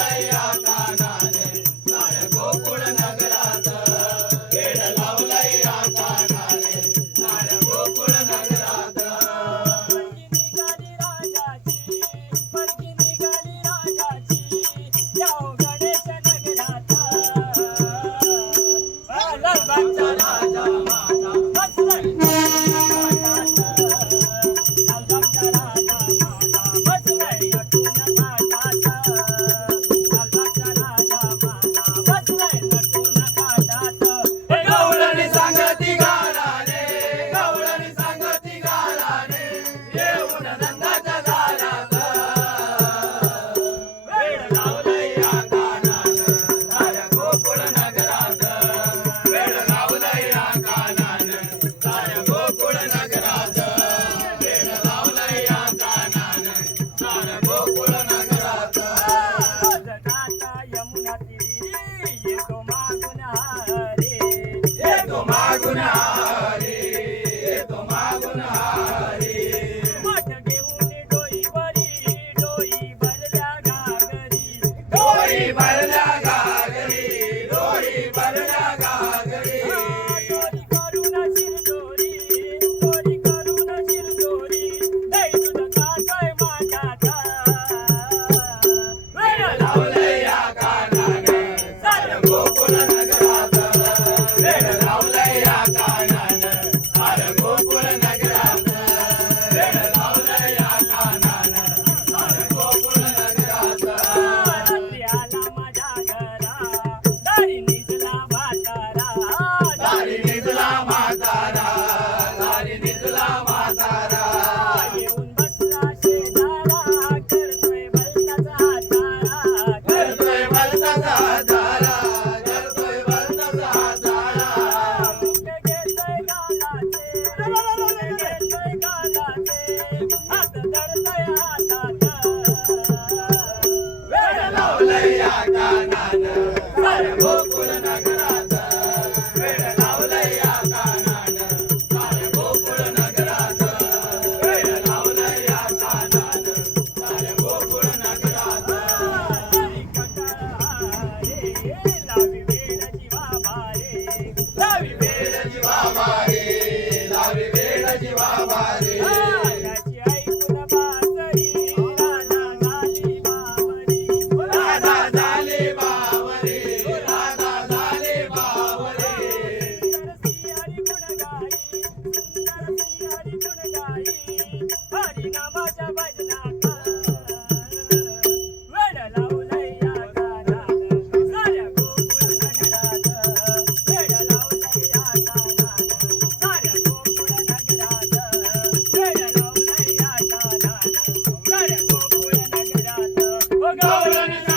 लावलया कानाने साऱ्या गोकुळ नगरात वेड लावलया कानाने साऱ्या गोकुळ नगरात परगी निघाली राजाची जाऊ गणेश नगरात लालबागचा राजा माझा बसलाय लालबागचा राजा माझा बसलाय नटून काठात लालबागचा राजा माझा बसलाय नटून काठात गवळणी सांगती गाराने गवळणी सांगती गाराने येऊन नंदाच्या दारात वेड लावलया कानानं साऱ्या गोकुळ नगरात वेड लावलया कानानं साऱ्या गोकुळ नगरात वेड लावलया कानानं साऱ्या गोकुळ नगरात जगात यमुना तीरी येतो मागून हरे येतो मागून हरी येतो मागून हरी मठ घेऊन डोई भरल्या घागरी डोई भरल्या घागरी डोई भरल्या घागरी चोरी करून शिरजोरी चोरी करून शिरजोरी लई तुझं काकाय माझ्यात वेड लावलया कानानं साऱ्या गोकुळ नगरात वेड लावलया कानानं साऱ्या गोकुळ नगरात वेड लावलया कानानं साऱ्या गोकुळ नगरात रात्री आला माझ्या घरा दारी निजला म्हातारा दारी निजला म्हातारा दारी निजला म्हातारा येऊन बसला शेजारा करतोय भलताचा हातारा करतोय भलताचा हातारा करतोय भलताचा हातारा घेतोय गालाचे हात धरतोय हातात वेड लावलया कानानं साऱ्या गोकुळ नगरात वेड लावलया कानानं साऱ्या गोकुळ नगरात वेड लावलया कानानं साऱ्या गोकुळ नगरात तरी कंटाळा रे लावी वेड जीवा भारे लावी वेड जीवा भारी लावी वेड जीवा भारी त्याची ऐकून बासरी राधा झाली बावरी राधा झाली बावरी राधा झाली बावरी सुंदर हरी गुण गाई हरी नामाच्या भजनात वेड लावलया कानानं साऱ्या गोकुळ नगरात वेड लावलया कानानं साऱ्या गोकुळ नगरात वेड लावलया कानानं साऱ्या गोकुळ नगरात ओ गवळणी